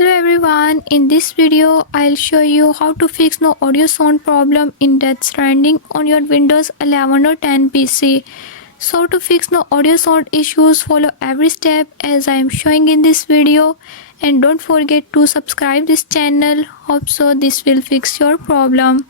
Hello everyone, in this video I'll show you how to fix no audio sound problem in Death Stranding on your Windows 11 or 10 PC. So to fix no audio sound issues, follow every step as I am showing in this video, and don't forget to subscribe this channel. Hope so this will fix your problem.